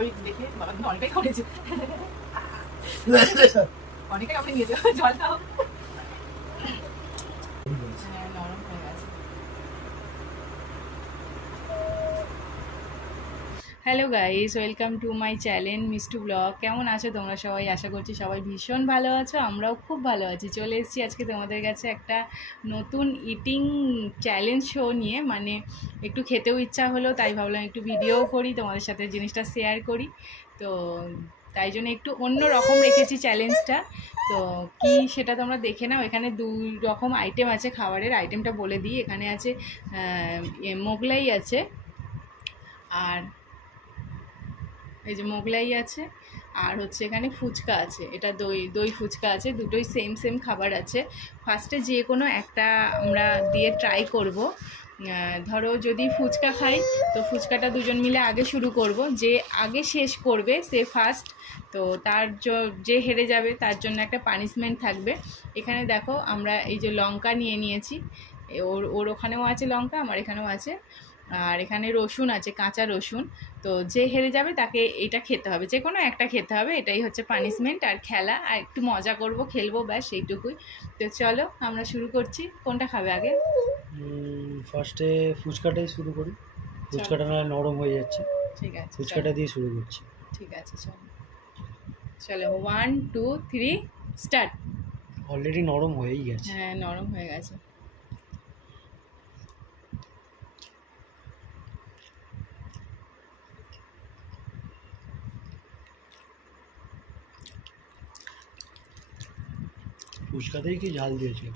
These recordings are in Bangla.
ওই দেখে বাবা কিন্তু অনেকটাই করেছে, অনেকটাই আপনি নিয়ে যাও জল দাও। হ্যাঁ নরম হয়ে গেছে। Hello guys, welcome to my channel Mishtu blog. কেমন আছো তোমরা সবাই? আশা করছি সবাই ভীষণ ভালো আছো, আমরাও খুব ভালো আছি। চলে এসেছি আজকে তোমাদের কাছে একটা নতুন ইটিং চ্যালেঞ্জ শো নিয়ে। মানে একটু খেতেও ইচ্ছা হলো, তাই ভাবলাম একটু ভিডিও করি, তোমাদের সাথে জিনিসটা শেয়ার করি। তো তাই জন্য একটু অন্য রকম রেখেছি চ্যালেঞ্জটা। তো কি সেটা তোমরা দেখে নাও। এখানে দুই রকম আইটেম আছে খাবারের। আইটেমটা বলে দিই, এখানে আছে মোগলাই আছে, আর এই যে মোগলাই আছে, আর হচ্ছে এখানে ফুচকা আছে, এটা দই দই ফুচকা আছে। দুটোই সেম সেম খাবার আছে। ফার্স্টে যে কোনো একটা আমরা দিয়ে ট্রাই করব। ধরো যদি ফুচকা খাই তো ফুচকাটা দুজন মিলে আগে শুরু করব, যে আগে শেষ করবে সে ফার্স্ট। তো তার যে হেরে যাবে তার জন্য একটা পানিশমেন্ট থাকবে। এখানে দেখো আমরা এই যে লঙ্কা নিয়ে নিয়েছি, ওর ওর ওখানেও আছে লঙ্কা, আমার এখানেও আছে। আর এখানে রসুন আছে, কাঁচা রসুন। তো যে হেরে যাবে তাকে এটা খেতে হবে, যে কোনো একটা খেতে হবে, এটাই হচ্ছে পানিশমেন্ট। আর খেলা, আর একটু মজা করব, খেলবো, ব্যাস সেইটুকুই। তো চলো আমরা শুরু করছি। কোনটা খাবে আগে? ফার্স্টে ফুচকাটাই শুরু করি। চলো ফুচকাটা না নরম হয়ে যাচ্ছে, ঠিক আছে, চলো ফুচকাটা দিয়ে শুরু করছি। ঠিক আছে, চলো চলো 1 2 3 স্টার্ট। অলরেডি নরম হয়েই গেছে। হ্যাঁ নরম হয়ে গেছে। ফুচকাতেই কি ঝাল দিয়েছে?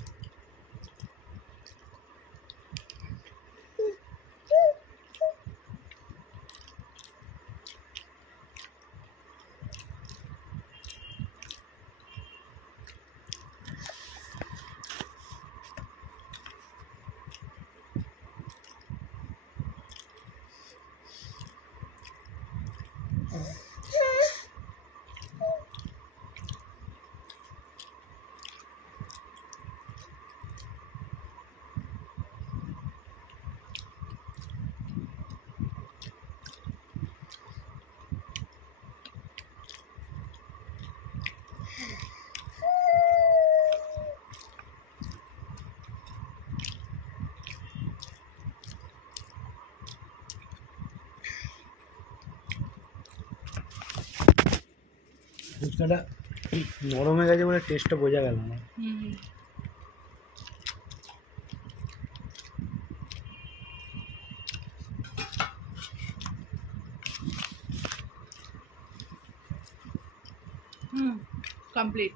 ফুচকাটা নরম হয়ে গেছে বলে টেস্টটা বোঝা গেল না। হুম হুম কমপ্লিট।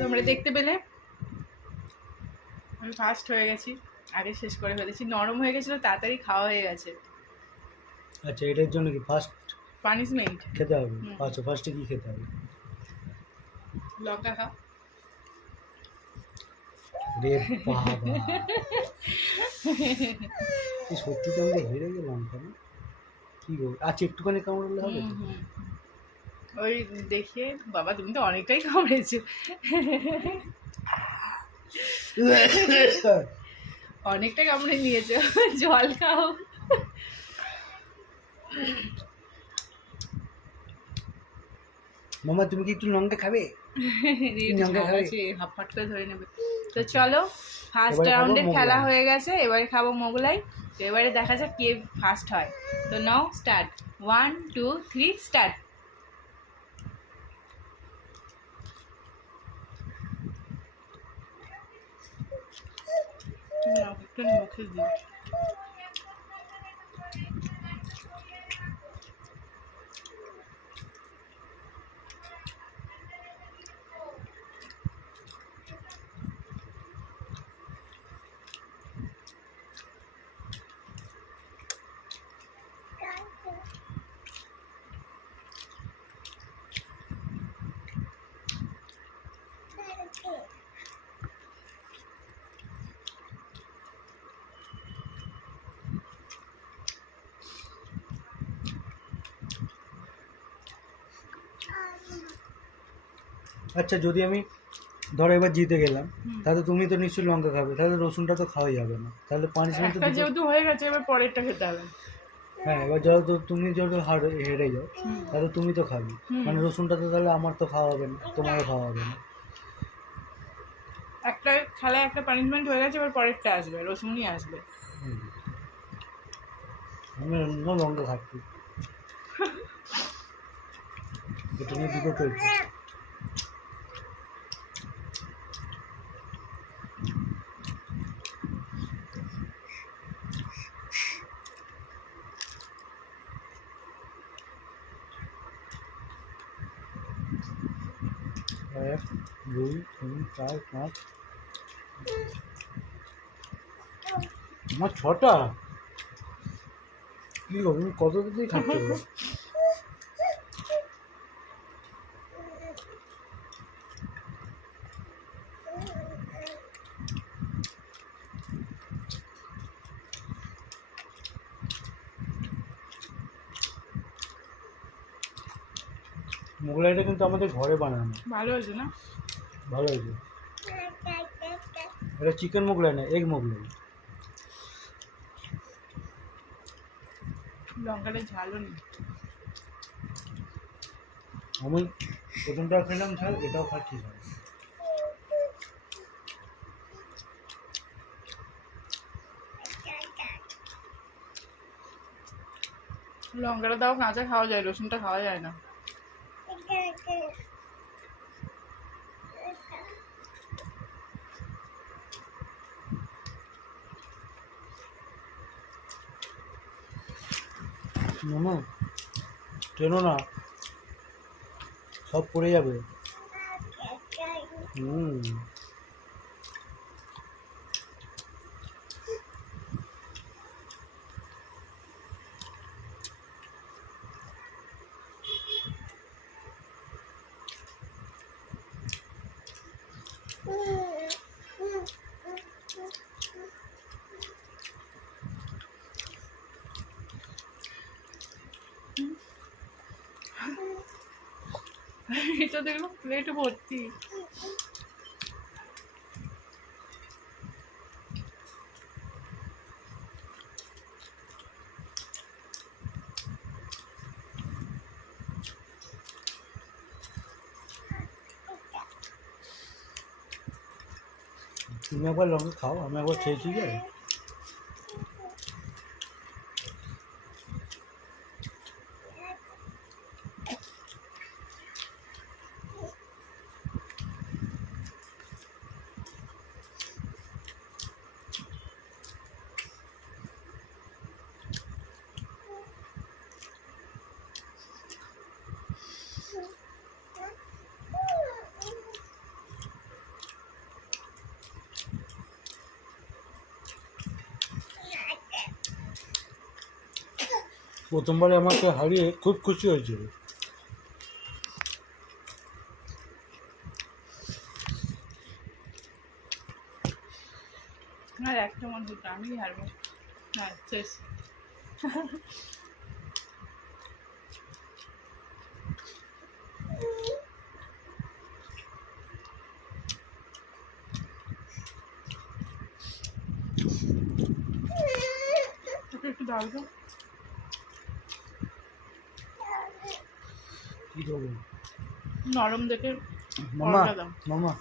তোমরা দেখতে পেলে আমি ফার্স্ট হয়ে গেছি, আগে শেষ করে ফেলেছি। নরম হয়ে গেছিলো, তাড়াতাড়ি খাওয়া হয়ে গেছে। আচ্ছা, এটার জন্য কি ফার্স্ট পানিশমেন্ট খেতে হবে? আচ্ছা, ফার্স্টে কি খেতে হবে? লঙ্কা খা। রে বাবা, এই সত্যি তো আমরা হেরে গেলাম কেন? কি গো, আচ্ছা একটুখানি কামড়ালে হবে তো? ওই দেখে বাবা তুমি তো অনেকটাই কামড়েছো, অনেকটা কামড়ে নিয়েছো, জল খাও। মামা তুমি কি একটু লঙ্কা খাবে? লঙ্কা খাবে? হাফ ফাট করে ধরে নেবে। তো চলো, ফার্স্ট এবারে খাবো রাউন্ডের খেলা মোগলাই। হয়ে গেছে, এবারে খাবো মোগলাই। তো এবারে দেখা যাক কে ফার্স্ট হয়। তো নাও স্টার্ট, 1 2 3 স্টার্ট। একটু মুখে দিই। আচ্ছা যদি আমি ধরো এবার জিতে গেলাম, হুম। তাহলে তুমি তো নিশ্চয়ই লঙ্কা খাবে, তাহলে রসুনটা তো খাওয়াই যাবে না, তাহলে পানিশমেন্ট তো একটা দুটো। যেহেতু হয়ে গেছে, এবার পরেরটা খেতে হবে। হ্যাঁ, এবার যেহেতু তুমি যেহেতু হেরে যাও, হুম। তাহলে তুমি তো খাবে, হুম। মানে রসুনটা তো তাহলে আমার তো খাওয়া হবে না, তোমারও খাওয়া হবে না। একটা খেলায় একটা পানিশমেন্ট হয়ে গেছে, এবার পরেরটা আসবে, রসুনই আসবে। হুম। আমি অন্য লঙ্কা খাচ্ছি, এটা নিয়ে দুটো চলছে। এক, দুই, তিন, চার, পাঁচ, আমার ছটা। কি গো, তুমি কত দিতেই খাচ্ছ গো? মোগলাইটা কিন্তু আমাদের ঘরে বানানো। ভালো হয়েছে না? ভালো হয়েছে। এটা চিকেন মোগলাই না, এগ মোগলাই। লঙ্কাটা ঝালও নেই। আমি প্রথমটা খেলাম ঝাল, এটাও খাচ্ছি ঝাল। লঙ্কাটা তাও কাঁচা খাওয়া যায়, রসুনটা খাওয়া যায় না। মামা টেনো না, সব পড়ে যাবে। হুম। এটা দেখলো প্লেট ভর্তি। তুমি একবার লঙ্কা খাও, আমি একবার খেয়েছি যে। প্রথমবারে আমাকে হারিয়ে খুব খুশি হয়েছিল। আর একটা মন হতো, আমি হারবো। হ্যাঁ, শেষ। ওকে একটু ডাল দাও। কি করবো নরম দেখে মামা? পরোটা দাও। মামা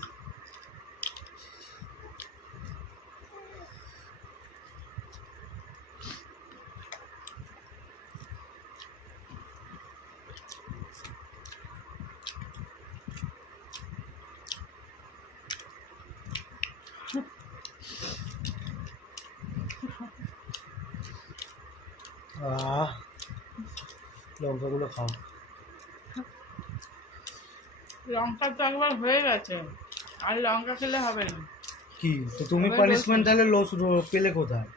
লঙ্কাগুলো খাও। লঙ্কা তো একবার হয়ে গেছে, আর লঙ্কা খেলে হবে না। কি তো তুমি এবার পানিশমেন্ট তাহলে পেলে কোথায়?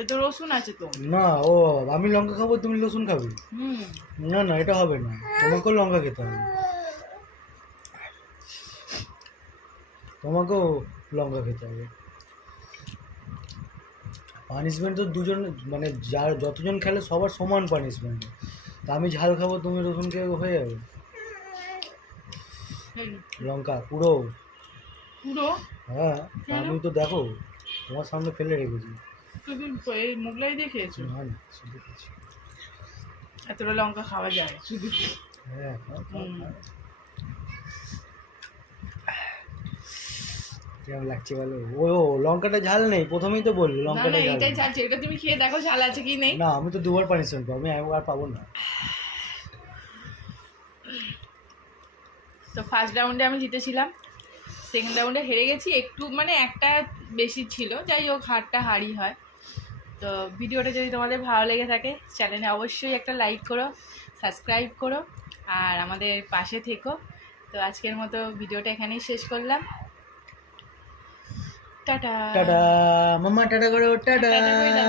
এই তো রসুন আছে তো। না, ও আমি লঙ্কা খাবো, তুমি রসুন খাবে? হুম। না না, এটা হবে না, তোমাকেও লঙ্কা খেতে হবে, তোমাকেও লঙ্কা খেতে হবে। পানিশমেন্ট তো দুজন, মানে যার যতজন খেলে সবার সমান পানিশমেন্ট। তা আমি ঝাল খাবো, তুমি রসুন খেয়ে হয়ে যাবে। লঙ্কা পুরো। পুরো হ্যাঁ, কেন? আমি তো দেখো তোমার সামনে ফেলে রেখেছি। তুমি এই মোগলাই দিয়ে খেয়েছো? না না, শুধু খেয়েছি। এতটা লঙ্কা খাওয়া যায় শুধু? হ্যাঁ, খাও, খাও, হুম। খাও। কেমন লাগছে বলো? ও লঙ্কাটা ঝাল নেই, প্রথমেই তো বললি না লঙ্কাটা না, ঝাল এইটাই নেই। চাচ্ছি, এটা তুমি খেয়ে দেখো ঝাল আছে কি নেই। না, আমি তো দুবার পানিশমেন্ট পাবো, আমি একবার পাবো না। তো ফার্স্ট রাউন্ডে আমি জিতেছিলাম, সেকেন্ড রাউন্ডে হেরে গেছি একটু, মানে একটা বেশি ছিল, যাই হোক হারটা হারই হয়। তো ভিডিওটা যদি তোমাদের ভালো লেগে থাকে চ্যানেলে অবশ্যই একটা লাইক করো, সাবস্ক্রাইব করো, আর আমাদের পাশে থেকো। তো আজকের মতো ভিডিওটা এখানেই শেষ করলাম। টাটা। টাটা মাম্মা, টাটা করো, টাটা। টাটা করে দাও।